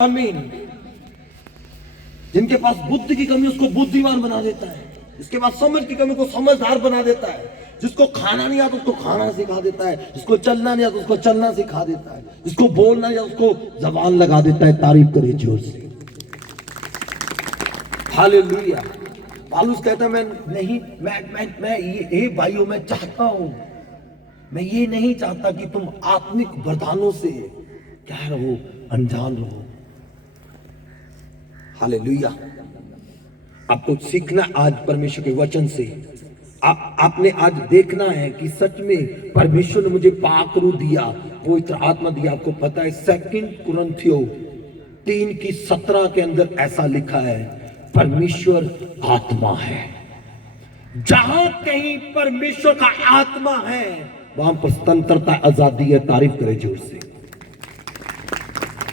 आमीन। जिनके पास बुद्धि की कमी उसको बुद्धिमान बना देता है, जिसके पास समझ की कमी को समझदार बना देता है, जिसको खाना नहीं आता उसको खाना सिखा देता है, जिसको चलना नहीं आता उसको चलना सिखा देता है, जिसको बोलना नहीं आता उसको जबान लगा देता है। तारीफ करे जोर से, हालेलुया। पौलुस कहता है मैं भाइयों मैं चाहता हूं, मैं ये नहीं चाहता कि तुम आत्मिक वरदानों से क्या रहो, अनजान रहो। हालेलुया। आपको सीखना आज परमेश्वर के वचन से। आपने आज देखना है कि सच में परमेश्वर ने मुझे पाक रूह दिया, पवित्र आत्मा दिया। आपको पता है 2 कुरिन्थियों 3:17 के अंदर ऐसा लिखा है, परमेश्वर आत्मा है। जहां कहीं परमेश्वर का आत्मा है वहां पर स्वतंत्रता, आजादी है। तारीफ करे जोर से।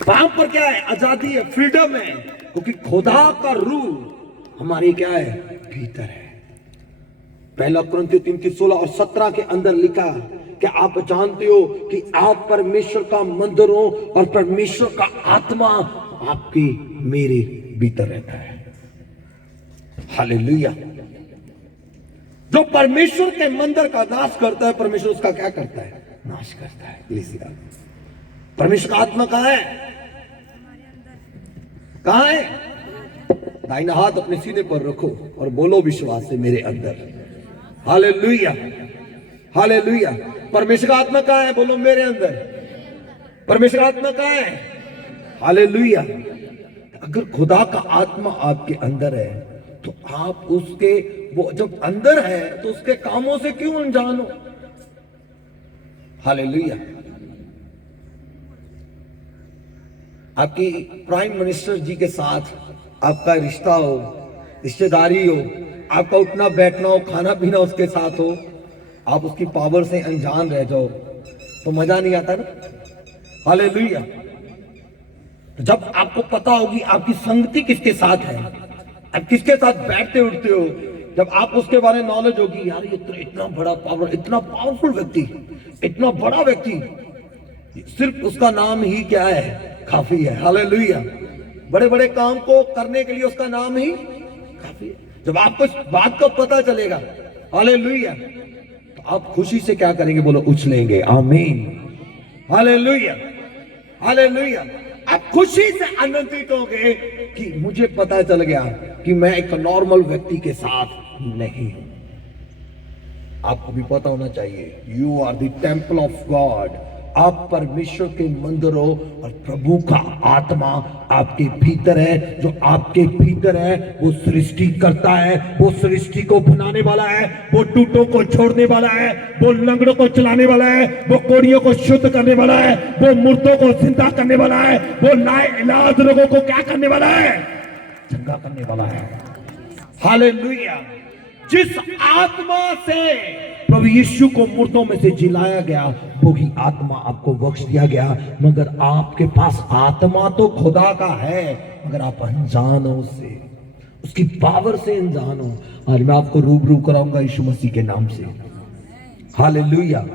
वहां पर क्या है? आजादी है, फ्रीडम है, क्योंकि खुदा का रूह हमारे क्या है? भीतर है। 1 कुरिन्थियों 3:16 और 17 के अंदर लिखा कि आप जानते हो कि आप परमेश्वर का मंदिर हो और परमेश्वर का आत्मा आपके मेरे भीतर रहता है। हालेलुया। जो परमेश्वर के मंदिर का नाश करता है, परमेश्वर उसका क्या करता है? नाश करता है। परमेश्वर का आत्मा कहां है? कहां है? दाहिना हाथ अपने सीने पर रखो और बोलो विश्वास से, मेरे अंदर। Hallelujah, hallelujah. परमेश्वर का आत्मा कहां है? बोलो, मेरे अंदर। परमेश्वर का आत्मा कहां है? हालेलुया। अगर खुदा का आत्मा आपके अंदर है तो आप उसके, वो जब अंदर है तो उसके कामों से क्यों अनजान हो? हालेलुया। आपकी प्राइम मिनिस्टर जी के साथ आपका रिश्ता हो, रिश्तेदारी हो, आपका उठना बैठना हो, खाना पीना उसके साथ हो, आप उसकी पावर से अनजान रह जाओ तो मजा नहीं आता ना। हालेलुया। तो जब आपको पता होगी आपकी संगति किसके साथ है, आप किसके साथ बैठते उठते हो, जब आप उसके बारे में नॉलेज होगी, यार ये इतना बड़ा पावर, इतना पावरफुल व्यक्ति, इतना बड़ा व्यक्ति, सिर्फ उसका नाम ही क्या है? काफी है। हालेलुया। बड़े बड़े काम को करने के लिए उसका नाम ही काफी है। जब आपको इस बात का पता चलेगा, हालेलुया, तो आप खुशी से क्या करेंगे? बोलो, उछलेंगे। आमीन। Hallelujah, hallelujah. आप खुशी से आनंदित होंगे कि मुझे पता चल गया कि मैं एक नॉर्मल व्यक्ति के साथ नहीं हूं। आपको भी पता होना चाहिए, you are the temple of God. आप परमेश्वर के मंदिर हो और प्रभु का आत्मा आपके भीतर है। जो आपके भीतर है वो सृष्टि करता है, वो सृष्टि को बनाने वाला है, वो टूटों को छोड़ने वाला है, वो लंगड़ों को चलाने वाला है, वो कोढ़ियों को शुद्ध करने वाला है, वो मुर्दों को जिंदा करने वाला है, वो लाइलाज लोगों को क्या करने वाला है? चंगा करने वाला है। हालेलुया। जिस आत्मा से प्रभु यीशु को मुर्दों में से जिलाया गया, वो ही आत्मा आपको बख्श दिया गया। मगर आपके पास आत्मा तो खुदा का है, मगर आप अनजान हो उससे, उसकी पावर से अनजान हो। आज मैं आपको रूबरू कराऊंगा यीशु मसीह के नाम से। Hallelujah,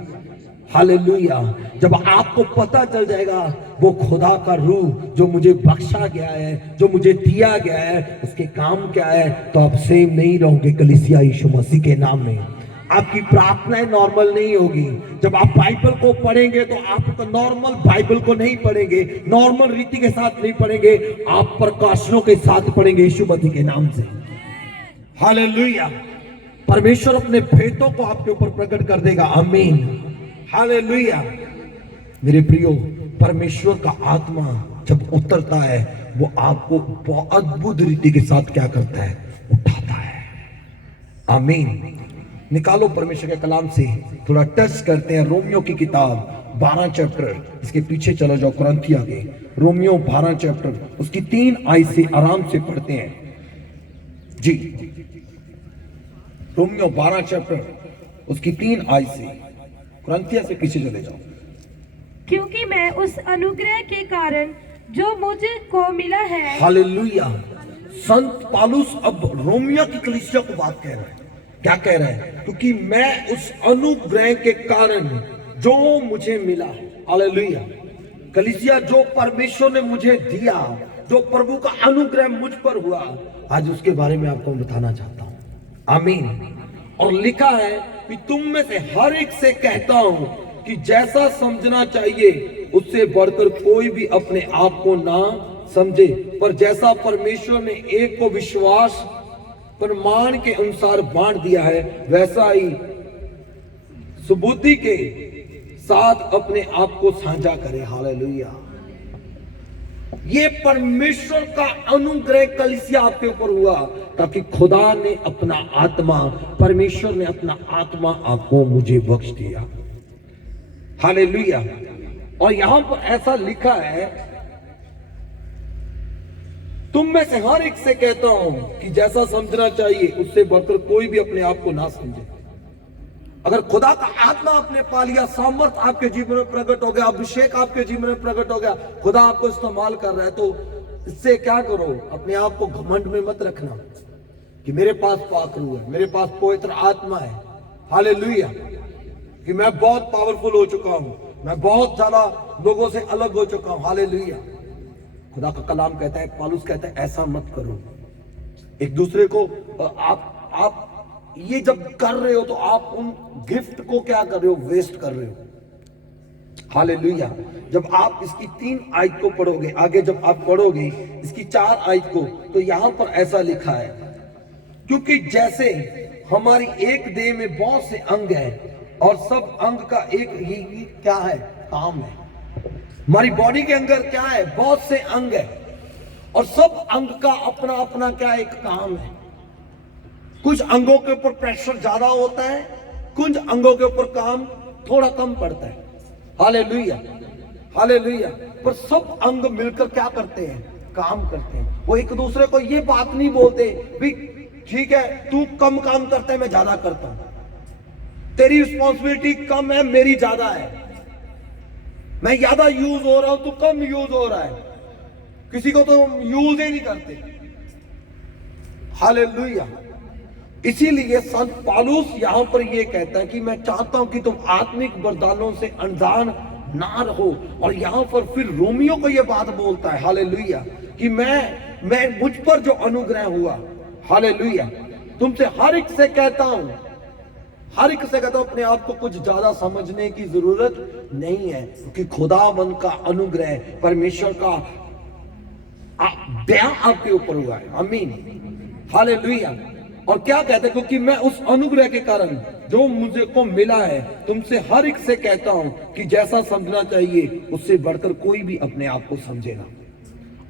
hallelujah. जब आपको पता चल जाएगा वो खुदा का रूह जो मुझे बख्शा गया है, जो मुझे दिया गया है, उसके काम क्या है, तो आप सेम नहीं रहोगे कलीसिया यीशु मसीह के नाम में। आपकी प्रार्थनाएं नॉर्मल नहीं होगी। जब आप बाइबल को पढ़ेंगे तो आप तो नॉर्मल बाइबल को नहीं पढ़ेंगे, नॉर्मल रीति के साथ नहीं पढ़ेंगे, आप प्रकाशनों के साथ पढ़ेंगे यीशु मसीह के नाम से। हालेलुया। परमेश्वर अपने भेदों को आपके ऊपर प्रकट कर देगा। आमीन। हालेलुया। मेरे प्रियो, परमेश्वर का आत्मा जब उतरता है वो आपको बहुत अद्भुत रीति के साथ क्या करता है? उठाता है। आमीन। निकालो परमेश्वर के कलाम से, थोड़ा टच करते हैं। रोमियो की किताब 12 चैप्टर, इसके पीछे चलो जाओ कुरिन्थियों के। रोमियो 12 चैप्टर, उसकी 3 आयत से आराम से पढ़ते हैं जी। रोमियो 12 चैप्टर उसकी 3 आयत से, कुरिन्थियों से पीछे चले जाओ। क्योंकि मैं उस अनुग्रह के कारण जो मुझे को मिला है। हालेलुया। संत पौलुस अब रोमियो की कलीसिया को बात कह रहा है। क्या कह रहा है? क्योंकि मैं उस अनुग्रह के कारण जो मुझे मिला। हालेलुया। कलीसिया, जो परमेश्वर ने मुझे दिया, जो प्रभु का अनुग्रह मुझ पर हुआ, आज उसके बारे में आपको बताना चाहता हूं। आमीन। और लिखा है कि तुम में से हर एक से कहता हूं कि जैसा समझना चाहिए उससे बढ़कर कोई भी अपने आप को ना समझे, पर जैसा परमेश्वर ने एक को विश्वास प्रमाण के अनुसार बांट दिया है, वैसा ही सुबुद्धि के साथ अपने आप को साझा करे। हालेलुया। ये परमेश्वर का अनुग्रह कलीसिया आपके ऊपर हुआ, ताकि खुदा ने अपना आत्मा, परमेश्वर ने अपना आत्मा आपको मुझे बख्श दिया। हालेलुया। और यहां पर ऐसा लिखा है, तुम में से हर एक से कहता हूं कि जैसा समझना चाहिए उससे बढ़कर कोई भी अपने आप को ना समझे। अगर खुदा का आत्मा आपने पा लिया, सामर्थ आपके जीवन में प्रकट हो गया, अभिषेक आपके जीवन में प्रकट हो गया, खुदा आपको इस्तेमाल कर रहा है, तो इससे क्या करो, अपने आप को घमंड में मत रखना कि मेरे पास पाक रूह है, मेरे पास पवित्र आत्मा है। हालेलुया। कि मैं बहुत पावरफुल हो चुका हूं, मैं बहुत ज्यादा लोगों से अलग हो चुका हूं। हालेलुया। खुदा का कलाम कहता है, पौलुस कहता है, ऐसा मत करो। एक दूसरे को आप ये जब कर रहे हो तो आप उन गिफ्ट को क्या कर रहे हो, वेस्ट कर रहे हो। हालेलुया। जब आप इसकी 3 आयत को पढ़ोगे, आगे जब आप पढ़ोगे इसकी 4 आयत को, तो यहां पर ऐसा लिखा है, क्योंकि जैसे हमारी एक देह में बहुत से अंग हैं और सब अंग का एक ही क्या है, काम है। हमारी बॉडी के अंदर क्या है, बहुत से अंग है और सब अंग का अपना अपना क्या एक काम है। कुछ अंगों के ऊपर प्रेशर ज्यादा होता है, कुछ अंगों के ऊपर काम थोड़ा कम पड़ता है। हालेलुया। हालेलुया। पर सब अंग मिलकर क्या करते हैं, काम करते हैं। वो एक दूसरे को ये बात नहीं बोलते भी ठीक है तू कम काम करता है, मैं ज्यादा करता हूं, तेरी रिस्पॉन्सिबिलिटी कम है, मेरी ज्यादा है, मैं ज्यादा यूज हो रहा हूं, तू कम यूज हो रहा है। किसी को तो यूज ही नहीं करते। हालेलुया। इसीलिए संत पौलुस यहां पर यह कहता है कि मैं चाहता हूं कि तुम आत्मिक वरदानों से अनजान ना रहो। और यहां पर फिर रोमियो को यह बात बोलता है, हालेलुया, कि मैं मुझ पर जो अनुग्रह हुआ, हालेलुया, तुमसे हर एक से कहता हूं, हर एक से कहता हूं, अपने आप को कुछ ज्यादा समझने की जरूरत नहीं है, क्योंकि खुदावंद का अनुग्रह, परमेश्वर का दया आपके ऊपर हुआ है। आमीन। हालेलुया। और क्या कहते हैं, क्योंकि मैं उस अनुग्रह के कारण जो मुझे को मिला है, तुमसे हर एक से कहता हूं कि जैसा समझना चाहिए उससे बढ़कर कोई भी अपने आप को समझे ना।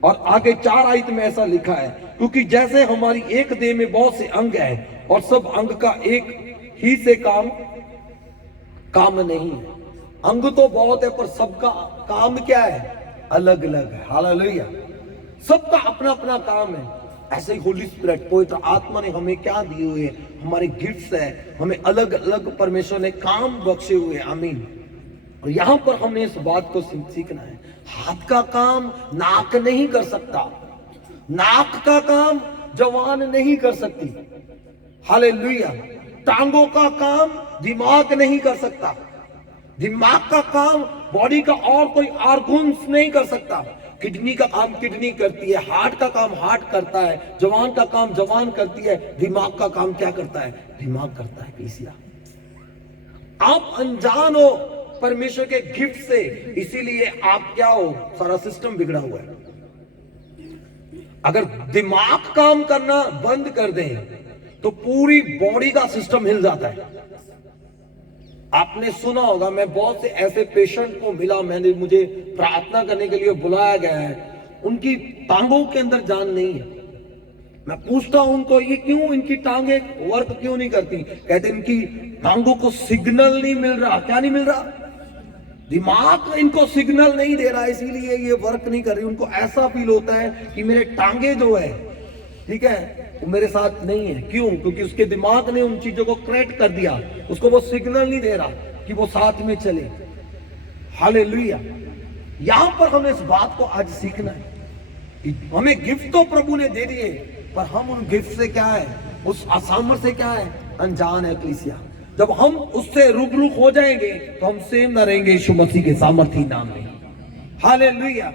और आगे 4 आयत में ऐसा लिखा है, क्योंकि जैसे हमारी एक देह में बहुत से अंग हैं और सब अंग का एक ही से काम नहीं है। अंग तो बहुत है पर सबका काम क्या है, अलग अलग है। हालेलुया। सबका अपना अपना काम है। ऐसे ही होली स्पिरिट, पवित्र आत्मा ने हमें क्या दिए हुए, हमारे गिफ्ट्स है, हमें अलग अलग परमेश्वर ने काम बख्शे हुए। आमीन। और यहां पर हमने इस बात को सीखना है, हाथ का काम नाक नहीं कर सकता, नाक का काम जवान नहीं कर सकती। हालेलुया। टांगों का काम दिमाग नहीं कर सकता, दिमाग का काम बॉडी का और कोई ऑर्गन्स नहीं कर सकता। किडनी का काम किडनी करती है, हार्ट का काम हार्ट करता है, जवान का काम जवान करती है, दिमाग का काम क्या करता है, दिमाग करता है। कलीसिया, आप अनजान हो परमेश्वर के गिफ्ट से, इसीलिए आप क्या हो, सारा सिस्टम बिगड़ा हुआ है। अगर दिमाग काम करना बंद कर दें तो पूरी बॉडी का सिस्टम हिल जाता है। आपने सुना होगा, मैं बहुत से ऐसे पेशेंट को मिला, मुझे प्रार्थना करने के लिए बुलाया गया है, उनकी टांगों के अंदर जान नहीं है। मैं पूछता हूं उनको, ये क्यों, इनकी टांगे वर्क क्यों नहीं करती? कहते इनकी टांगों को सिग्नल नहीं मिल रहा। क्या नहीं मिल रहा? दिमाग इनको सिग्नल नहीं दे रहा, इसीलिए ये वर्क नहीं कर रही। उनको ऐसा फील होता है कि मेरे टांगे जो है, ठीक है, वो मेरे साथ नहीं है। क्यों? क्योंकि उसके दिमाग ने उन चीजों को क्रिएट कर दिया, उसको वो सिग्नल नहीं दे रहा कि वो साथ में चले। हालेलुया। यहां पर हमें इस बात को आज सीखना है कि हमें गिफ्ट तो प्रभु ने दे दिए, पर हम उन गिफ्ट से क्या है, उस असामर्थ से क्या है, अनजान है। कलीसिया, जब हम उससे रूबरू हो जाएंगे तो हम सेम न रहेंगे यीशु मसीह के सामर्थी नाम में। हालेलुया।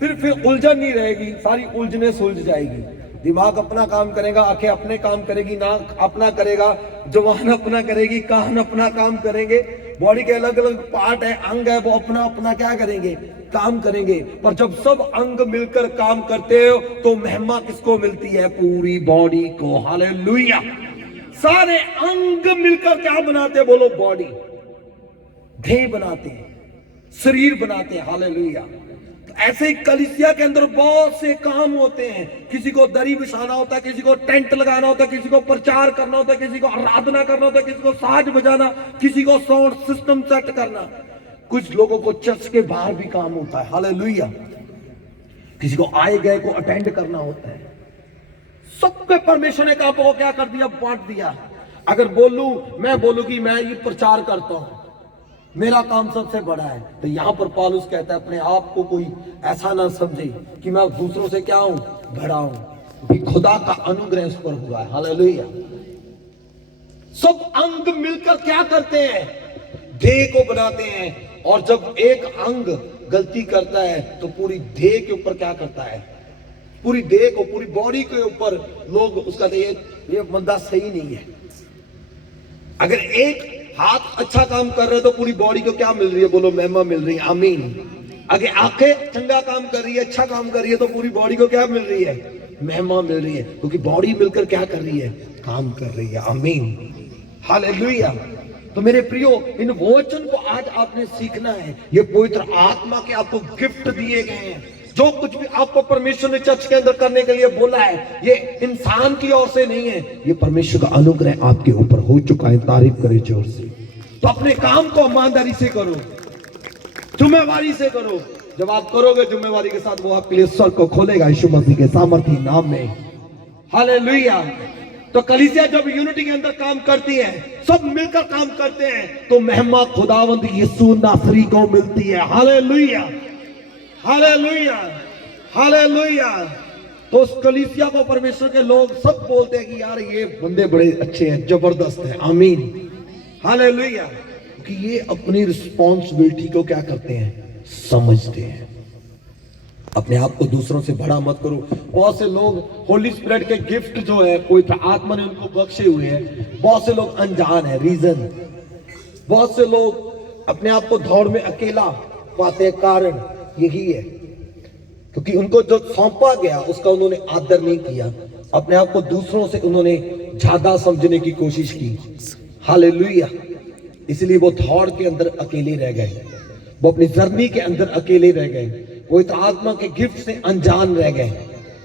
फिर उलझन नहीं रहेगी, सारी उलझने सुलझ जाएगी। दिमाग अपना काम करेगा, आंखें अपने काम करेगी, नाक अपना करेगा, जुबान अपना करेगी, कान अपना काम करेंगे, बॉडी के अलग अलग पार्ट है, अंग है, वो अपना अपना क्या करेंगे, काम करेंगे। पर जब सब अंग मिलकर काम करते हो तो महिमा किसको मिलती है? पूरी बॉडी को। हालेलुया। सारे अंग मिलकर क्या बनाते हैं? बोलो, बॉडी, देह बनाते हैं, शरीर बनाते हैं। हालेलुया। ऐसे ही कलीसिया के अंदर बहुत से काम होते हैं। किसी को दरी बिछाना होता है, किसी को टेंट लगाना होता है, किसी को प्रचार करना होता है, किसी को आराधना करना होता है, किसी को साज बजाना, किसी को साउंड सिस्टम सेट करना। कुछ लोगों को चर्च के बाहर भी काम होता है। हालेलुया। किसी को आए गए को अटेंड करना होता है। सबके परमेश्वर ने काम को क्या कर दिया? बांट दिया। अगर मैं बोलूं कि मैं ये प्रचार करता हूं, मेरा काम सबसे बड़ा है, तो यहां पर पौलुस कहता है अपने आप को कोई ऐसा ना समझे कि मैं दूसरों से क्या हूं? बड़ा हूं, क्योंकि खुदा का अनुग्रह इस पर हुआ है। हालेलुया। सब अंग मिलकर क्या करते हैं? देह को बनाते हैं। और जब एक अंग गलती करता है तो पूरी देह के ऊपर क्या करता है? पूरी देह को, पूरी बॉडी के ऊपर लोग उसका ये बंदा सही नहीं है। अगर एक हाथ अच्छा काम कर रहे हो तो पूरी बॉडी को क्या मिल रही है? बोलो, महिमा मिल रही है। आमीन। अगर आंखें चंगा काम कर रही है, अच्छा काम कर रही है, तो पूरी बॉडी को क्या मिल रही है? महिमा मिल रही है, क्योंकि बॉडी मिलकर क्या कर रही है? काम कर रही है। आमीन। हालेलुया। तो मेरे प्रियो, इन वचन को आज आपने सीखना है। ये पवित्र आत्मा के आपको गिफ्ट दिए गए हैं। जो कुछ भी आपको परमेश्वर ने चर्च के अंदर करने के लिए बोला है, ये इंसान की ओर से नहीं है, ये परमेश्वर का अनुग्रह आपके ऊपर हो चुका है। तारीफ करें जोर से। तो अपने काम को ईमानदारी से करो, जिम्मेवारी से करो। जब आप करोगे जिम्मेवारी के साथ, वो आपके लिए स्वर्ग को खोलेगा यीशु मसीह के सामर्थी नाम में। हालेलुया। तो कलीसिया जब यूनिटी के अंदर काम करती है, सब मिलकर काम करते हैं, तो महिमा खुदावंद यीशु नासरी को मिलती है। हालेलुया। हालेलुया। हालेलुया। तो उस कलीसिया को परमेश्वर के लोग सब बोलते हैं कि यार ये बंदे बड़े अच्छे हैं, जबरदस्त हैं। आमीन। हालेलुया। कि ये अपनी रिस्पॉन्सिबिलिटी को क्या करते हैं? समझते हैं। अपने आप को दूसरों से बड़ा मत करो। बहुत से लोग होली स्पिरिट के गिफ्ट जो है पवित्र आत्मा ने उनको बख्शे हुए हैं, बहुत से लोग अनजान है। रीजन, बहुत से लोग अपने आप को दौड़ में अकेला पाते हैं। कारण यही है क्योंकि उनको जो सौंपा गया उसका उन्होंने आदर नहीं किया। अपने आप को दूसरों से उन्होंने ज्यादा समझने की कोशिश की। हालेलुया। इसलिए वो दौड़ के अंदर अकेले रह गए, वो अपनी जर्नी के अंदर अकेले रह गए, वो इस आत्मा के गिफ्ट से अनजान रह गए।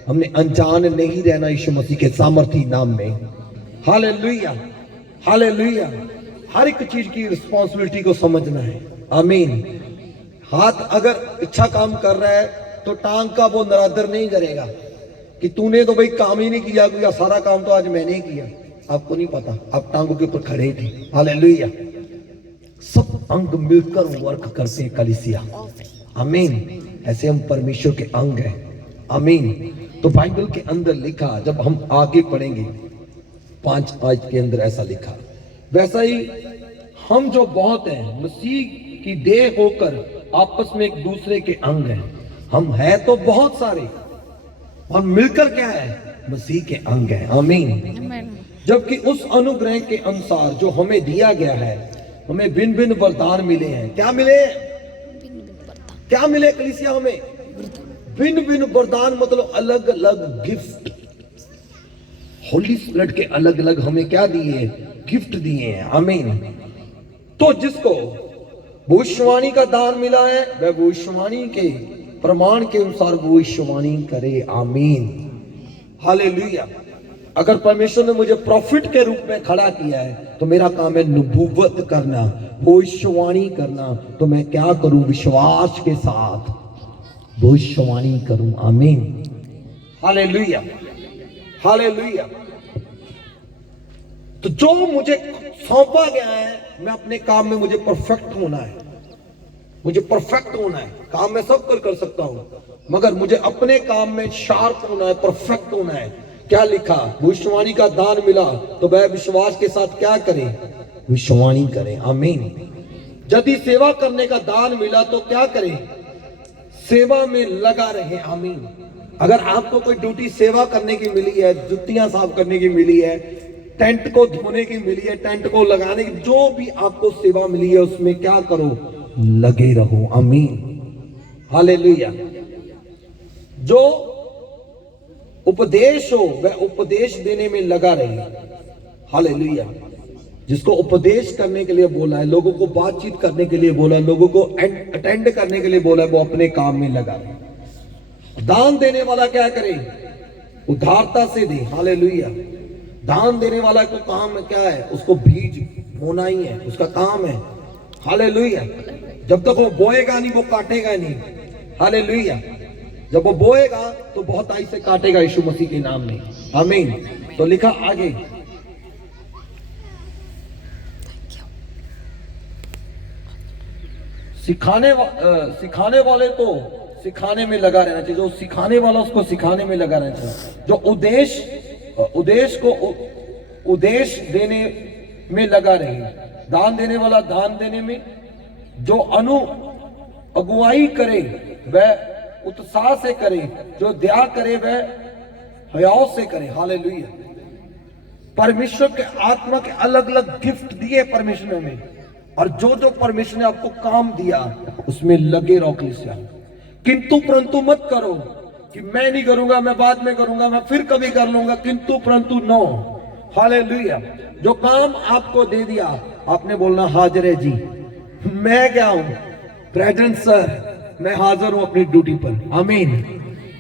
हमने अनजान नहीं रहना यीशु मसीह के सामर्थी नाम में। हालेलुया। हालेलुया। हर एक चीज की रिस्पॉन्सिबिलिटी को समझना है। आमीन। हाथ अगर अच्छा काम कर रहा है तो टांग का वो नरादर नहीं करेगा कि तूने तो भाई काम ही नहीं किया, कोई सारा काम तो आज मैंने ही किया। आपको नहीं पता, आप टांगों के ऊपर खड़े थे। हालेलुया। सब अंग मिलकर वर्क करते हैं कलीसिया। आमीन। ऐसे हम परमेश्वर के अंग हैं। आमीन। तो बाइबल के अंदर लिखा, जब हम आगे पढ़ेंगे 5 आयत के अंदर ऐसा लिखा, वैसा ही हम जो बहुत हैं, मसीह की देह होकर आपस में एक दूसरे के अंग हैं। हम हैं तो बहुत सारे, और मिलकर क्या है? मसीह के अंग हैं। आमीन। जबकि उस अनुग्रह के अनुसार जो हमें दिया गया है, हमें भिन्न भिन्न वरदान मिले हैं। क्या मिले? क्या मिले कलीसिया? हमें भिन्न भिन्न वरदान, मतलब अलग अलग गिफ्ट। होली स्पिरिट के अलग अलग हमें क्या दिए? गिफ्ट दिए हैं। आमीन। तो जिसको भविष्यवाणी का दान मिला है, वह भविष्यवाणी के प्रमाण के अनुसार भविष्यवाणी करे। आमीन। हालेलुया। अगर परमेश्वर ने मुझे प्रॉफिट के रूप में खड़ा किया है तो मेरा काम है नबूवत करना, भविष्यवाणी करना। तो मैं क्या करूं? विश्वास के साथ भविष्यवाणी करूं। आमीन। हालेलुया। हालेलुया। तो जो मुझे सौंपा गया है, मैं अपने काम में मुझे परफेक्ट होना है। मुझे परफेक्ट होना है। काम मैं सब कर सकता हूं, मगर मुझे अपने काम में शार्प होना है, परफेक्ट होना है। क्या लिखा? भविष्यवाणी का दान मिला तो वह विश्वास के साथ क्या करे? भविष्यवाणी करे। आमीन। यदि सेवा करने का दान मिला तो क्या करे? सेवा में लगा रहे। आमीन। अगर आपको कोई ड्यूटी सेवा करने की मिली है, जुतियां साफ करने की मिली है, टेंट को धोने की मिली है, टेंट को लगाने की, जो भी आपको सेवा मिली है उसमें क्या करो, लगे रहो। आमीन। हालेलुया। जो उपदेश हो वह उपदेश देने में लगा रहे। हालेलुया। जिसको उपदेश करने के लिए बोला है, लोगों को बातचीत करने के लिए बोला, लोगों को अटेंड करने के लिए बोला है, वो अपने काम में लगा रहे। दान देने वाला क्या करे, उदारता से दे। हालेलुया। दान देने वाला को काम क्या है, उसको बीज बोना ही है, उसका काम है। हालेलुया। जब तक वो बोएगा नहीं वो काटेगा नहीं। हालेलुया। जब वो बोएगा तो बहुत आई से काटेगा यीशु मसीह के नाम में। आमीन। तो लिखा आगे, सिखाने वाले को सिखाने में लगा रहना चाहिए। जो सिखाने वाला उसको सिखाने में लगा रहना चाहिए। जो उद्देश देने में लगा रहे। दान देने वाला दान देने में, जो अगुवाई करे वह उत्साह से करे, जो दया करे वह हयाव से करे। हालेलुया। परमेश्वर के आत्मा के अलग अलग गिफ्ट दिए परमेश्वर में, और जो जो परमेश्वर ने आपको काम दिया उसमें लगे रहो कलीसिया। किंतु परंतु मत करो कि मैं नहीं करूंगा, मैं बाद में करूंगा, मैं फिर कभी कर लूंगा, किंतु परंतु नो। हालेलुया। जो काम आपको दे दिया आपने बोलना हाजिर है जी, मैं क्या हूं, प्रेजेंट सर, मैं हाजिर हूं अपनी ड्यूटी पर। आमीन।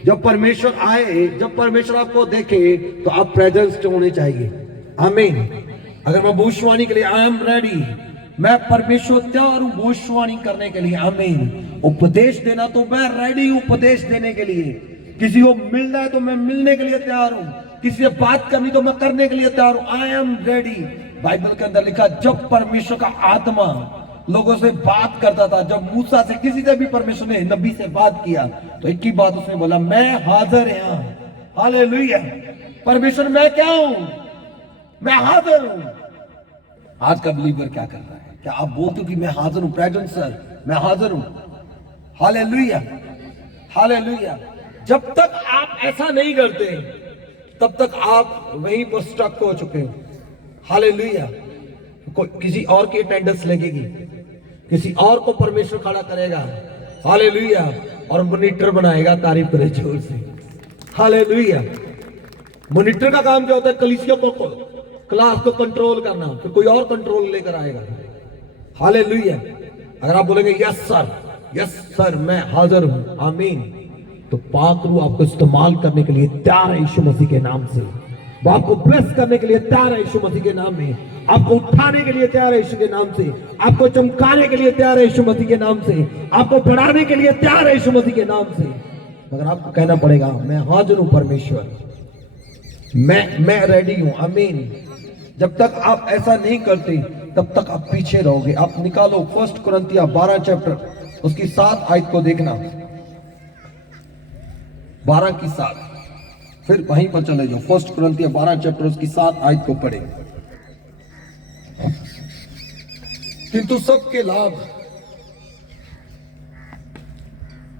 जब परमेश्वर आए, जब परमेश्वर आपको देखे तो आप प्रेजेंस होने चाहिए। आमीन। अगर मैं भविष्यवाणी के लिए आई एम रेडी, मैं परमेश्वर तैयार हूं भविष्यवाणी करने के लिए। आमीन। उपदेश देना तो मैं रेडी हूं उपदेश देने के लिए। किसी को मिलना है तो मैं मिलने के लिए तैयार हूं, किसी से बात करनी तो मैं करने के लिए तैयार हूं। I am ready. बाइबल के अंदर लिखा, जब परमेश्वर का आत्मा लोगों से बात करता था, जब मूसा से किसी से भी परमेश्वर ने नबी से बात किया तो एक ही बात उसने बोला, मैं हाजिर यहां। हालेलुया। परमेश्वर मैं क्या हूं, मैं हाजिर हूं। आज का बिलीवर क्या कर रहा है, क्या आप बोलते हो कि मैं हाजिर हूं, प्रेजेंट सर, मैं हाजिर हूं। हालेलुया। हालेलुया। जब तक आप ऐसा नहीं करते तब तक आप वहीं पर स्टक हो चुके हो। हालेलुया। किसी और की अटेंडेंस लगेगी, किसी और को परमेश्वर खड़ा करेगा। हालेलुया। और मॉनिटर बनाएगा, तारीफ करे जोर से। हालेलुया। मॉनिटर का काम क्या होता है, कलीसिया को, क्लास को कंट्रोल करना, फिर कोई और कंट्रोल लेकर आएगा। हालेलुया। अगर आप बोलेंगे यस सर मैं हाजिर हूं, आमीन, तो पाक रूह आपको इस्तेमाल करने के लिए तैयार है यीशु मसीह के नाम से। वो आपको ब्लेस करने के लिए तैयार है यीशु मसीह के नाम में, आपको उठाने के लिए तैयार है यीशु के नाम से, आपको चमकाने के लिए तैयार है यीशु मसीह के नाम से, आपको बढ़ाने के लिए तैयार है यीशु मसीह के नाम से। मगर आपको कहना पड़ेगा, मैं हाजिर हूं परमेश्वर, मैं रेडी हूं। आमीन। जब तक आप ऐसा नहीं करते तब तक आप पीछे रहोगे। आप निकालो 1 कुरिन्थियों 12 चैप्टर उसकी 7 आयत को देखना, 12 की 7, फिर वहीं पर चले जाओ। 1 कुरिन्थियों 12 चैप्टर उसकी 7 आयत को पढ़े। किंतु सबके लाभ,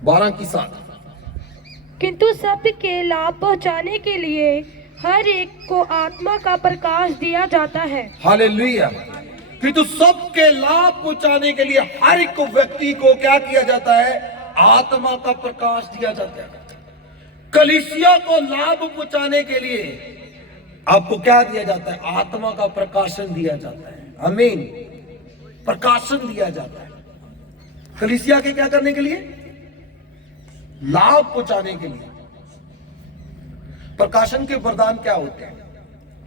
12 की 7, किंतु सबके लाभ पहुंचाने के लिए हर एक को आत्मा का प्रकाश दिया जाता है। हालेलुया। किंतु सबके लाभ पहुंचाने के लिए हर एक व्यक्ति को क्या किया जाता है, आत्मा का प्रकाश दिया जाता है। कलीसिया को लाभ पहुंचाने के लिए आपको क्या दिया जाता है, आत्मा का प्रकाशन दिया जाता है। आमीन। प्रकाशन दिया जाता है कलीसिया के क्या करने के लिए, लाभ पहुंचाने के लिए। प्रकाशन के वरदान क्या होते हैं,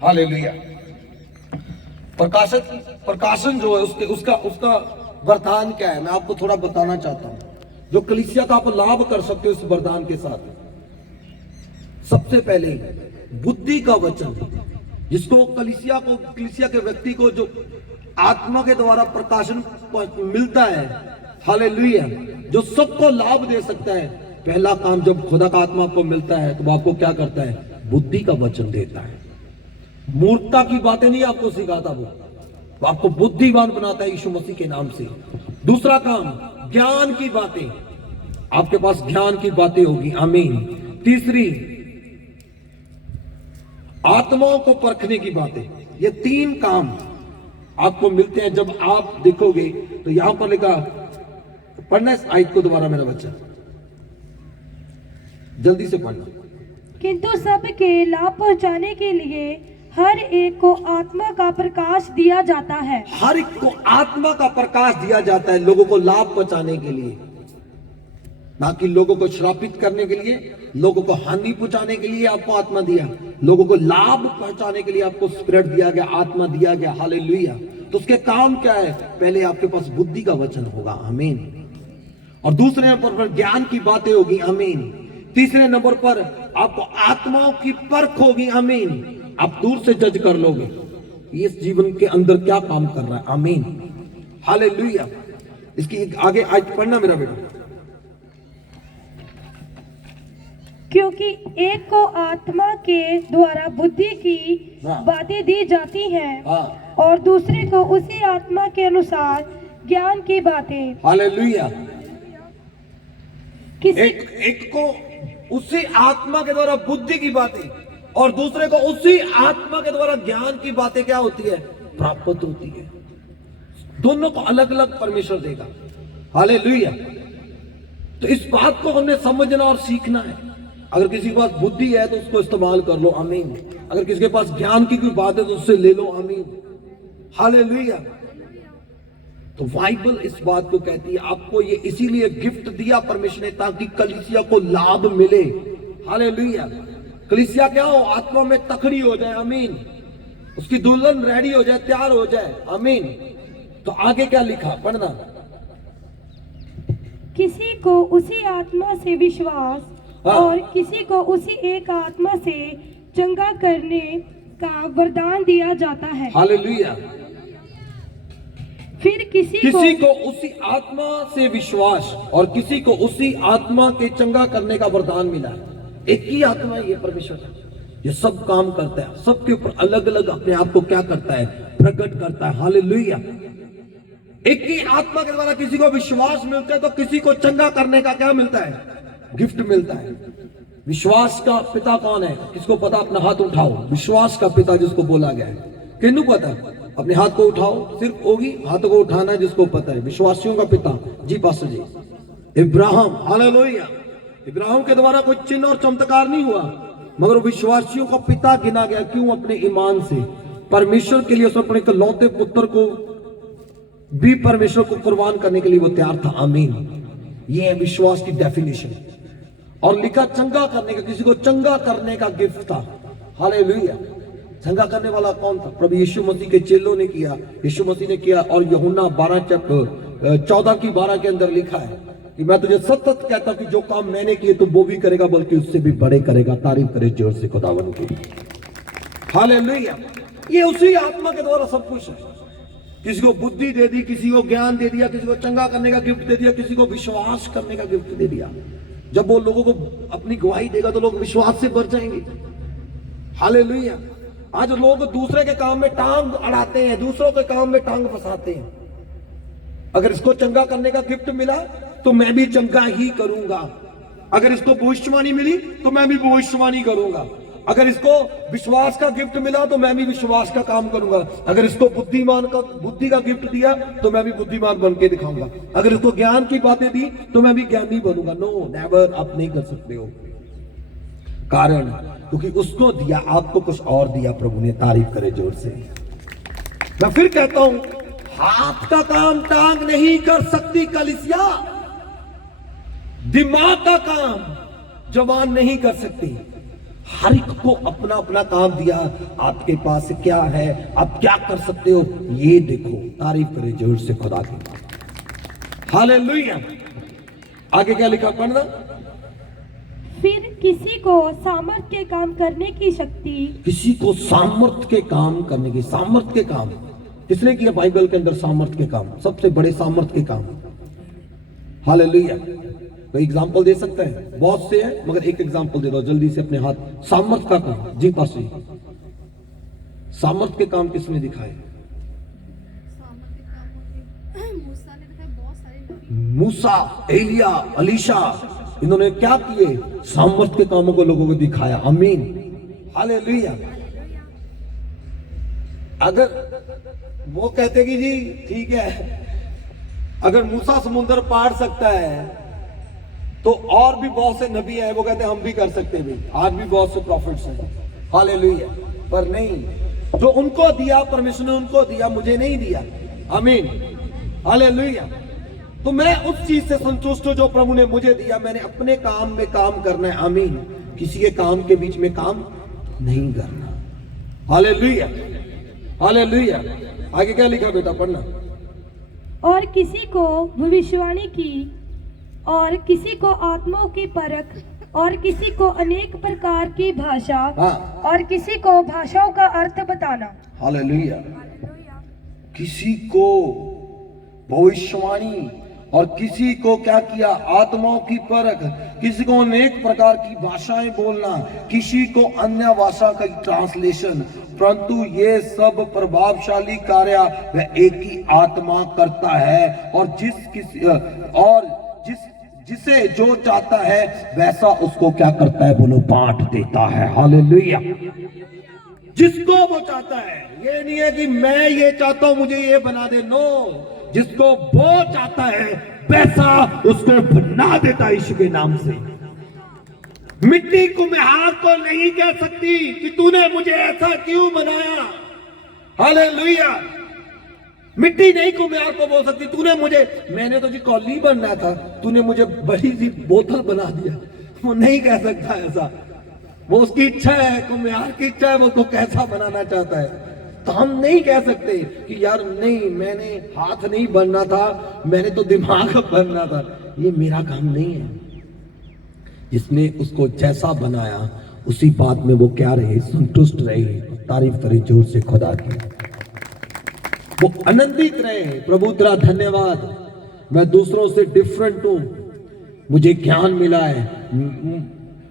हालेलुया। प्रकाशन जो है उसका वरदान क्या है, मैं आपको थोड़ा बताना चाहता हूं, जो कलीसिया का आप लाभ कर सकते हो इस वरदान के साथ। सबसे पहले बुद्धि का वचन, जिसको कलीसिया के व्यक्ति को जो आत्मा के द्वारा प्रकाशन मिलता है, हालेलुया, जो सबको लाभ दे सकता है। पहला काम, जब खुदा का आत्मा आपको मिलता है तो वो आपको क्या करता है, बुद्धि का वचन देता है। मूर्खता की बातें नहीं आपको सिखाता, वो आपको बुद्धिमान बनाता है यीशु मसीह के नाम से। दूसरा काम, ज्ञान की बातें, आपके पास ज्ञान की बातें होगी, आमीन। तीसरी, आत्माओं को परखने की बातें। ये 3 काम आपको मिलते हैं जब आप देखोगे। तो यहां पर लिखा, पढ़ना इस आयत को दोबारा मेरा बच्चा, जल्दी से पढ़ना। किंतु सबके लाभ पहुंचाने के लिए हर एक को आत्मा का प्रकाश दिया जाता है। हर एक को आत्मा का प्रकाश दिया जाता है, लोगों को लाभ पहुंचाने के लिए, ना कि लोगों को श्रापित करने के लिए, लोगों को हानि पहुंचाने के लिए आपको आत्मा दिया, लोगों को लाभ पहुंचाने के लिए आपको स्पिरिट दिया गया, आत्मा दिया गया। हालेलुया। तो उसके काम क्या है? पहले आपके पास बुद्धि का वचन होगा, आमीन। और दूसरे नंबर पर ज्ञान की बातें होगी, आमीन। तीसरे नंबर पर आपको आत्माओं की परख होगी, आमीन। आप दूर से जज कर लोगे इस जीवन के अंदर क्या काम कर रहा है, आमीन। हालेलुया। इसकी आगे आज पढ़ना मेरा बेटा। क्योंकि एक को आत्मा के द्वारा बुद्धि की हाँ। बातें दी जाती हैं हाँ, और दूसरे को उसी आत्मा के अनुसार ज्ञान की बातें। हालेलुया। किसी एक को उसी आत्मा के द्वारा बुद्धि की बातें और दूसरे को उसी आत्मा के द्वारा ज्ञान की बातें क्या होती है? प्राप्त होती है। दोनों को अलग अलग परमेश्वर देगा। हालेलुया। तो इस बात को हमने समझना और सीखना है। अगर किसी के पास बुद्धि है तो उसको इस्तेमाल कर लो, आमीन। अगर किसी के पास ज्ञान की कोई बात है तो उससे ले लो, आमीन। हालेलुया। तो बाइबल इस बात को कहती है, आपको ये इसीलिए गिफ्ट दिया परमेश्वर ने ताकि कलीसिया को लाभ मिले। हालेलुया। कलीसिया क्या हो? आत्मा में तखड़ी हो जाए, आमीन। उसकी दुल्हन रेडी हो जाए, तैयार हो जाए, आमीन। तो आगे क्या लिखा, पढ़ना। किसी को उसी आत्मा से विश्वास हाँ। और किसी को उसी एक आत्मा से चंगा करने का वरदान दिया जाता है। हालेलुया। फिर किसी किसी को उसी आत्मा से विश्वास और किसी को उसी आत्मा के चंगा करने का वरदान मिला है। एक ही आत्मा है ये परमेश्वर, ये सब काम करता है, सबके ऊपर अलग अलग अपने आप को क्या करता है? प्रकट करता है। हालेलुया। एक ही आत्मा के द्वारा किसी को विश्वास मिलता है तो किसी को चंगा करने का क्या मिलता है? गिफ्ट मिलता है। विश्वास का पिता कौन है? किसको पता? अपना हाथ उठाओ। विश्वास का पिता जिसको बोला गया है, किन्नू पता? अपने हाथ को उठाओ, सिर्फ होगी हाथों को उठाना है जिसको पता है। विश्वासियों का पिता जी, पास्टर जी, इब्राहिम। हालेलुया। इब्राहिम के द्वारा कोई चिन्ह और चमत्कार नहीं हुआ, मगर विश्वासियों का पिता गिना गया। क्यों? अपने ईमान से परमेश्वर के लिए उसने अपने इकलौते पुत्र को भी परमेश्वर को कुर्बान करने के लिए वो तैयार था, आमीन। ये है विश्वास की डेफिनेशन। और लिखा चंगा करने का, किसी को चंगा करने का गिफ्ट था। हालेलुया। चंगा करने वाला कौन था? प्रभु यीशु मसीह के चेलों ने किया, यीशु मसीह ने किया। और यूहन्ना 14:12 के अंदर लिखा है कि मैं तुझे सतत कहता हूं कि जो काम मैंने किए तो वो भी करेगा, बल्कि उससे भी बड़े करेगा। तारीफ करे जोर से खुदावन की। हालेलुया। ये उसी आत्मा के द्वारा सब कुछ है। किसी को बुद्धि दे दी, किसी को ज्ञान दे दिया, किसी को चंगा करने का गिफ्ट दे दिया, किसी को विश्वास करने का गिफ्ट दे दिया। जब वो लोगों को अपनी गवाही देगा तो लोग विश्वास से भर जाएंगे। हालेलुया। आज लोग दूसरे के काम में टांग अड़ाते हैं, दूसरों के काम में टांग फंसाते हैं। अगर इसको चंगा करने का गिफ्ट मिला तो मैं भी चंगा ही करूंगा। अगर इसको भविष्यवाणी मिली तो मैं भी भविष्यवाणी करूंगा। अगर इसको विश्वास का गिफ्ट मिला तो मैं भी विश्वास का काम करूंगा। अगर इसको बुद्धि का गिफ्ट दिया तो मैं भी बुद्धिमान बन के दिखाऊंगा। अगर इसको ज्ञान की बातें दी तो मैं भी ज्ञानी बनूंगा। नो नेवर, आप नहीं कर सकते हो। कारण क्योंकि उसको दिया, आपको कुछ और दिया प्रभु ने। तारीफ करे जोर से। मैं फिर कहता हूं, हाथ का काम टांग नहीं कर सकती कलीसिया, दिमाग का काम जवान नहीं कर सकती। हर एक को अपना अपना काम दिया। आपके पास क्या है, आप क्या कर सकते हो, ये देखो। तारीफ करे जोर से खुदा की। हालेलुया। आगे क्या लिखा, पढ़ना। फिर किसी को सामर्थ्य के काम करने की शक्ति। किसी को सामर्थ्य के काम करने की। सामर्थ्य के काम किसने किया बाइबल के अंदर? सामर्थ्य के काम, सबसे बड़े सामर्थ्य के काम। हालेलुया। कोई एग्जाम्पल दे सकता है? बहुत से है, मगर एक एग्जाम्पल दे दो जल्दी से अपने हाथ। सामर्थ्य का काम जी, पास जी। सामर्थ्य के काम किसने दिखाए? मूसा, एलिया, अलीशा, इन्होंने क्या किए? सामर्थ के कामों को लोगों को दिखाया। आमीन, हालेलुया। अगर वो कहते कि जी ठीक है, अगर मूसा समुद्र पार सकता है तो और भी बहुत से नबी हैं, वो कहते हैं हम भी कर सकते हैं भाई, आज भी बहुत से प्रॉफिट्स हैं। हालेलुया। पर नहीं, जो उनको दिया परमेश्वर ने उनको दिया, मुझे नहीं दिया। आमीन, हालेलुया। तो मैं उस चीज से संतुष्ट हूं जो प्रभु ने मुझे दिया। मैंने अपने काम में काम करना है। आमीन, किसी के काम के बीच में काम नहीं करना। Hallelujah, hallelujah. आगे क्या लिखा बेटा, पढ़ना। और किसी को भविष्यवाणी की, और किसी को आत्माओं की परख, और किसी को अनेक प्रकार की भाषा, हाँ। और किसी को भाषाओं का अर्थ बताना। हालेलुया। किसी को भविष्यवाणी, और किसी को क्या किया? आत्माओं की परख, किसी को अनेक प्रकार की भाषाएं बोलना, किसी को अन्य भाषा का ट्रांसलेशन। परंतु ये सब प्रभावशाली कार्य वह एक ही आत्मा करता है, और जिसे जो चाहता है वैसा उसको क्या करता है? बोलो, बांट देता है। हालेलुया। जिसको वो चाहता है, ये नहीं है कि मैं ये चाहता हूं मुझे ये बना दे। नो, जिसको वो चाहता है वैसा उसको बना देता है यीशु के नाम से। मिट्टी कुम्हार को नहीं कह सकती कि तूने मुझे ऐसा क्यों बनाया। हालेलुया। मिट्टी नहीं कुम्हार को बोल सकती तूने मुझे, मैंने तो जी कॉली बनना था, तूने मुझे बड़ी सी बोतल बना दिया। वो नहीं कह सकता ऐसा। वो उसकी इच्छा है, कुम्हार की इच्छा है, वो उसको कैसा बनाना चाहता है। तो हम नहीं कह सकते कि यार नहीं, मैंने हाथ नहीं बनना था, मैंने तो दिमाग बनना था। ये मेरा काम नहीं है। जिसने उसको जैसा बनाया उसी बात में वो क्या रहे? संतुष्ट रहे। तारीफ करे जोर से खुदा की। वो आनंदित रहे। प्रभु तेरा धन्यवाद, मैं दूसरों से डिफरेंट हूं, मुझे ज्ञान मिला है।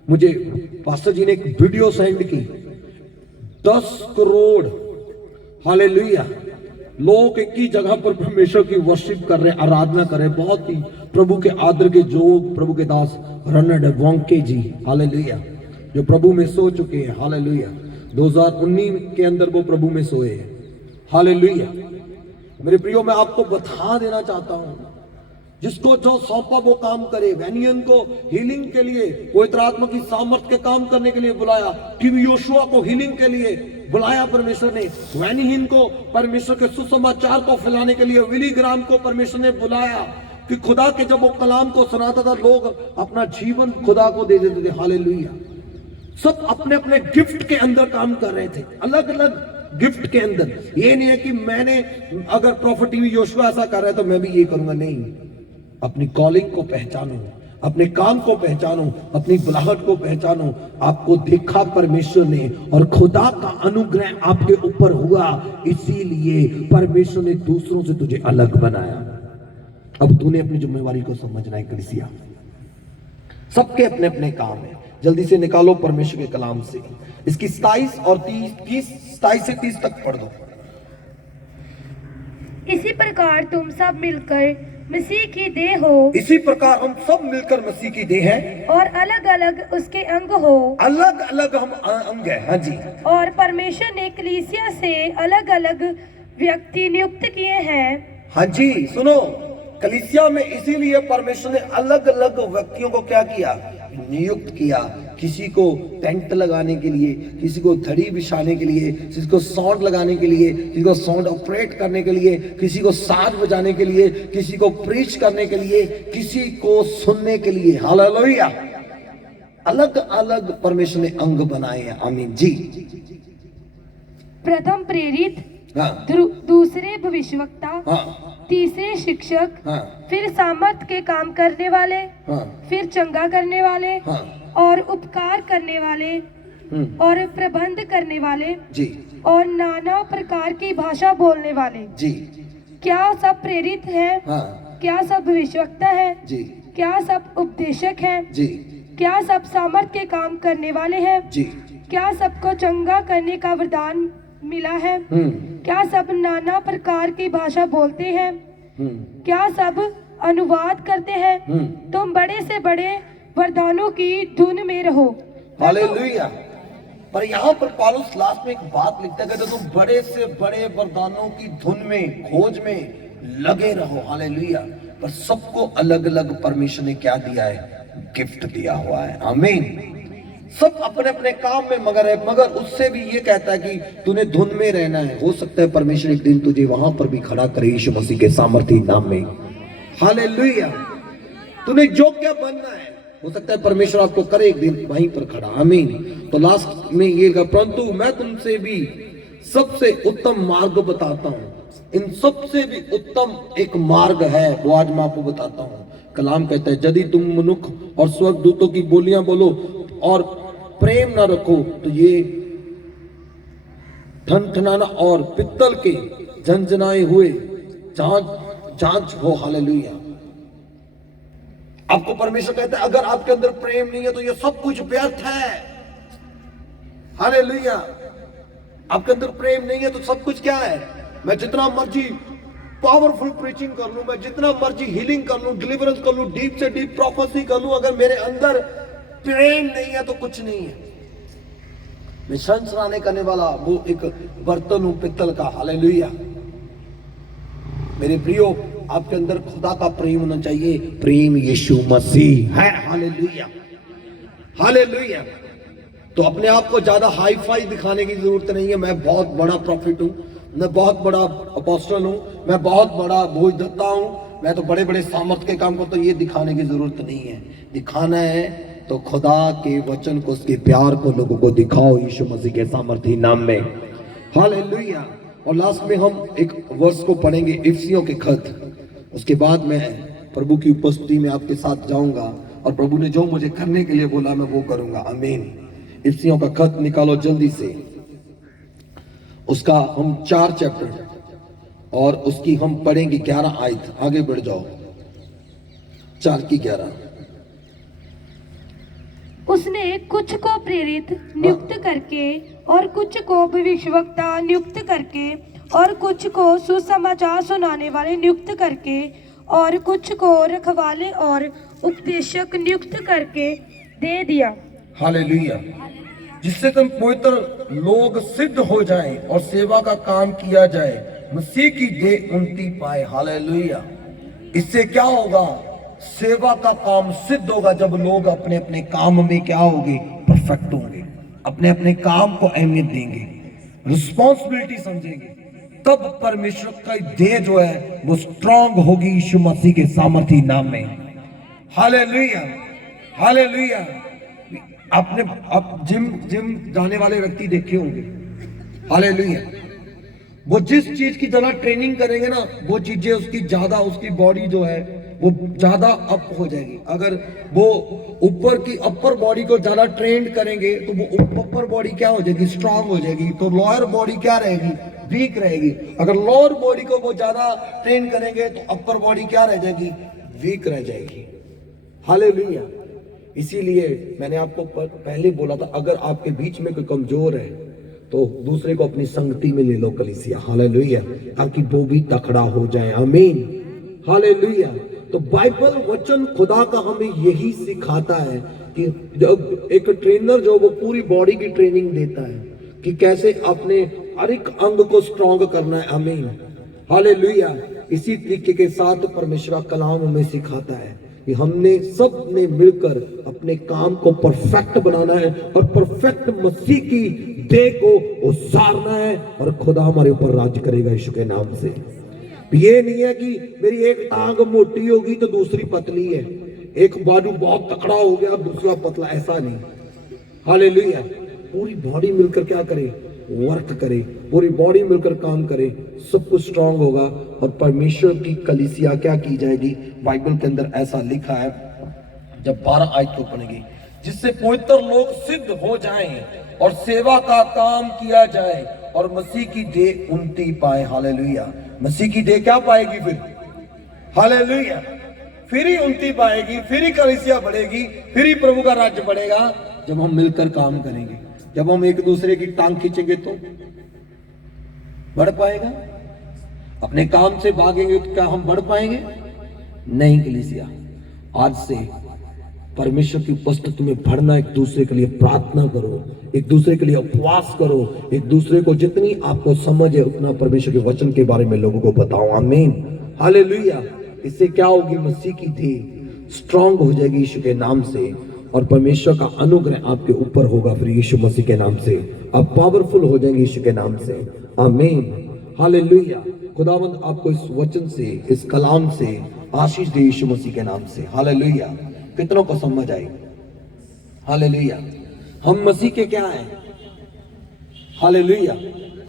मुझे पास्टर जी ने एक वीडियो सेंड की, 10 करोड़ हालेलुया लोग एक ही जगह पर परमेश्वर की वर्शिप कर रहे, आराधना कर रहे। बहुत ही प्रभु के आदर के जो प्रभु के दास रनड वोंके जी, हालेलुया, जो प्रभु में सो चुके हैं। हालेलुया। 2019 के अंदर वो प्रभु में सोए हैं। हालेलुया। मेरे प्रियो, मैं आपको बता देना चाहता हूं, जिसको जो सौंपा वो काम करे। वैनियन को हीलिंग के लिए, पवित्र आत्मा की सामर्थ के काम करने के लिए बुलाया। टीवी योशुआ को हीलिंग के लिए बुलाया परमेश्वर ने। वैनिहीन को परमेश्वर के सुसमाचार को फैलाने के लिए, विली ग्राम को परमेश्वर ने बुलाया कि खुदा के जब वो कलाम को सुनाता था, लोग अपना जीवन खुदा को दे देते थे। हालेलुया। सब अपने अपने गिफ्ट के अंदर काम कर रहे थे, अलग अलग गिफ्ट के अंदर। ये नहीं है कि मैंने, अगर प्रॉफिट टीवी योशुआ ऐसा कर रहा है तो मैं भी ये करूंगा। नहीं, अपनी कॉलिंग को पहचानो, अपने काम को पहचानो, अपनी बुलाहट को पहचानो। आपको देखा परमेश्वर ने, और खुदा का अनुग्रह आपके ऊपर हुआ, इसीलिए परमेश्वर ने दूसरों से तुझे अलग बनाया। अब तूने अपनी जिम्मेवारी को समझना है। कलीसिया, सबके अपने अपने काम है। जल्दी से निकालो परमेश्वर के कलाम से इसकी 27 और 27 से 30 तक पढ़ दो। इसी प्रकार तुम सब मिलकर मसीह की देह हो, इसी प्रकार हम सब मिलकर मसीह की देह हैं, और अलग अलग उसके अंग हो। अलग अलग हम अंग हैं। हाँ जी। और परमेश्वर ने कलीसिया से अलग अलग व्यक्ति नियुक्त किए हैं। हाँ जी, सुनो, कलीसिया में इसीलिए परमेश्वर ने अलग अलग व्यक्तियों को क्या किया? नियुक्त किया। किसी को टेंट लगाने के लिए, किसी को धड़ी बिछाने के लिए, किसी को साउंड लगाने के लिए, किसी को साउंड ऑपरेट करने के लिए, किसी को साज बजाने के लिए, किसी को प्रीच करने के लिए, किसी को सुनने के लिए। हालेलुया। अलग अलग परमेश्वर ने अंग बनाए हैं। आमीन जी। प्रथम प्रेरित, हाँ, दूसरे भविष्यवक्ता, हाँ, तीसरे शिक्षक, हाँ, फिर सामर्थ के काम करने वाले, हाँ, फिर चंगा करने वाले, हाँ, और उपकार करने वाले, और प्रबंध करने वाले, जी, और नाना प्रकार की भाषा बोलने वाले। जी, क्या सब प्रेरित हैं? हाँ, क्या सब भविष्यवक्ता हैं? जी, क्या सब उपदेशक हैं? जी, क्या सब सामर्थ के काम करने वाले हैं? जी, क्या सबको चंगा करने का वरदान मिला है? क्या सब नाना प्रकार की भाषा बोलते हैं? क्या सब अनुवाद करते हैं, तुम बड़े से बड़े वरदानों की धुन में रहो। हालेलुया। पर यहाँ पर पौलुस लास्ट में एक बात लिखता है, कहते तुम बड़े से बड़े वरदानों की धुन में, खोज में लगे रहो। हालेलुया। पर सबको अलग अलग परमेश्वर ने क्या दिया है? गिफ्ट दिया हुआ है। आमीन। सब अपने अपने काम में मगर है, मगर उससे भी ये कहता है कि तूने धुन में रहना है। हो सकता है परमेश्वर एक दिन तुझे वहां पर भी खड़ा करे यीशु मसीह के सामर्थी नाम में। हालेलुया। तूने जो क्या बनना है, हो सकता है परमेश्वर आपको करे एक दिन वहीं पर खड़ा। आमीन। तो लास्ट में ये कहा, परंतु मैं तुमसे भी सबसे उत्तम मार्ग बताता हूं। इन सबसे भी उत्तम एक मार्ग है, वो आज मैं आपको बताता हूं। कलाम कहता है, यदि तुम मनुष्य और स्वर्गदूतों की बोलियां बोलो और प्रेम ना रखो तो ये ठनठनाना और पित्तल के झंझनाए हुए जांच हो। हालेलुया। आपको परमेश्वर कहता है अगर आपके अंदर प्रेम नहीं है तो ये सब कुछ व्यर्थ है। हालेलुया। आपके अंदर प्रेम नहीं है तो सब कुछ क्या है? मैं जितना मर्जी पावरफुल प्रीचिंग कर लूं, मैं जितना मर्जी हीलिंग कर लूं, डिलीवरेंस कर लूं, डीप से डीप प्रोफेसी कर लूं, अगर मेरे अंदर प्रेम नहीं है तो कुछ नहीं है। मैं संसराने करने वाला वो एक बर्तन हूं पित्तल का। हालेलुया। मेरे प्रियो, आपके अंदर खुदा का प्रेम होना चाहिए। प्रेम यीशु मसीह है। हालेलुया। हालेलुया। तो अपने आप को ज्यादा हाई फाई दिखाने की जरूरत नहीं है। मैं बहुत बड़ा प्रॉफिट हूं, मैं बहुत बड़ा अपोस्टल हूं, मैं बहुत बड़ा भोजदत्ता हूं, मैं तो बड़े बड़े सामर्थ के काम करता हूं। ये दिखाने की जरूरत नहीं है। दिखाना है तो खुदा के वचन को, उसके प्यार को लोगों को दिखाओ यीशु मसीह के सामर्थी नाम में। हालेलुया। और लास्ट में हम एक वर्स को पढ़ेंगे, इफिसियों के खत। उसके बाद मैं प्रभु की उपस्थिति में आपके साथ जाऊंगा और प्रभु ने जो मुझे करने के लिए बोला मैं वो करूंगा। आमीन। इफिसियों का खत निकालो जल्दी से। उसका हम 4 चैप्टर और उसकी हम पढ़ेंगे 11 आयत। आगे बढ़ जाओ। 4 की 11। उसने कुछ को प्रेरित नियुक्त करके और कुछ को भविष्यवक्ता नियुक्त करके और कुछ को सुसमाचार सुनाने वाले नियुक्त करके और कुछ को रखवाले और उपदेशक नियुक्त करके दे दिया। हालेलुया। जिससे तुम पवित्र लोग सिद्ध हो जाएं और सेवा का काम किया जाए, मसीह की देह उन्नति पाए। हालेलुया। इससे क्या होगा? सेवा का काम सिद्ध होगा जब लोग अपने अपने काम में क्या होंगे? परफेक्ट होंगे, अपने अपने काम को अहमियत देंगे, रिस्पॉन्सिबिलिटी समझेंगे। तब परमेश्वर का देह जो है वो स्ट्रांग होगी यीशु मसीह के सामर्थी नाम में। हालेलुया। हालेलुया। आपने आप जिम जाने वाले व्यक्ति देखे होंगे। हालेलुया। वो जिस चीज की ज्यादा ट्रेनिंग करेंगे ना, वो चीजें उसकी ज्यादा, उसकी बॉडी जो है वो ज्यादा अप हो जाएगी। अगर वो ऊपर की अपर बॉडी को ज्यादा ट्रेन करेंगे तो वो अपर बॉडी क्या हो जाएगी? स्ट्रांग हो जाएगी। तो लोअर बॉडी क्या रहेगी? वीक रहेगी। अगर लोअर बॉडी को वो ज्यादा ट्रेन करेंगे तो अपर बॉडी क्या रह जाएगी? वीक रह जाएगी। हालेलुया। इसीलिए मैंने आपको पहले बोला था, अगर आपके बीच में कोई कमजोर है तो दूसरे को अपनी संगति में ले लो कलीसिया। हालेलुया। ताकि वो भी तकड़ा हो जाए। आमीन। हालेलुया। तो बाइबल वचन खुदा का हमें यही सिखाता है कि जब एक ट्रेनर जो वो पूरी बॉडी की ट्रेनिंग देता है कि कैसे अपने हर एक अंग को स्ट्रॉन्ग करना है। आमीन। हालेलुया। इसी तरीके के साथ परमेश्वर कलाम हमें सिखाता है कि हमने सब ने मिलकर अपने काम को परफेक्ट बनाना है और परफेक्ट मसीह की देह को उसारना है और खुदा हमारे ऊपर राज करेगा यीशु के नाम से। ये नहीं है कि मेरी एक टांग मोटी होगी तो दूसरी पतली है, एक बाजू बहुत तकड़ा हो गया दूसरा पतला, ऐसा नहीं। हालेलुया। पूरी बॉडी मिलकर क्या करे? वर्क करे। पूरी बॉडी मिलकर काम करे, सब कुछ स्ट्रांग होगा और परमेश्वर की कलीसिया क्या की जाएगी? बाइबल के अंदर ऐसा लिखा है, जब 12 आयत को पढ़ेंगे, जिससे पवित्र लोग सिद्ध हो जाएं और सेवा का काम किया जाए और मसीह की देह उन्नति पाए। हालेलुया। मसीह की देह क्या पाएगी फिर? हालेलुया। फिर ही उन्नति पाएगी, फिर ही कलीसिया बढ़ेगी, फिर ही प्रभु का राज्य बढ़ेगा जब हम मिलकर काम करेंगे। जब हम एक दूसरे की टांग खींचेंगे तो बढ़ पाएगा। अपने काम से भागेंगे तो क्या हम बढ़ पाएंगे? नहीं कलीसिया, आज से परमेश्वर की उपस्थिति में भरना, एक दूसरे के लिए प्रार्थना करो, एक दूसरे के लिए उपवास करो, एक दूसरे को जितनी आपको समझ है उतना परमेश्वर के वचन के बारे में लोगों को बताओ। आमीन, हालेलुया। इससे क्या होगी? मसीह की थी स्ट्रांग हो जाएगी यीशु के नाम से, और परमेश्वर का अनुग्रह आपके ऊपर होगा फिर यीशु मसीह के नाम से। आप पावरफुल हो जाएंगे यीशु के नाम से। आमीन, हालेलुया। खुदावंद आपको इस वचन से, इस कलाम से आशीष दे यीशु मसीह के नाम से। हालेलुया। कितनों को समझ आई? हालेलुया। हम मसीह के क्या हैं? हालेलुया।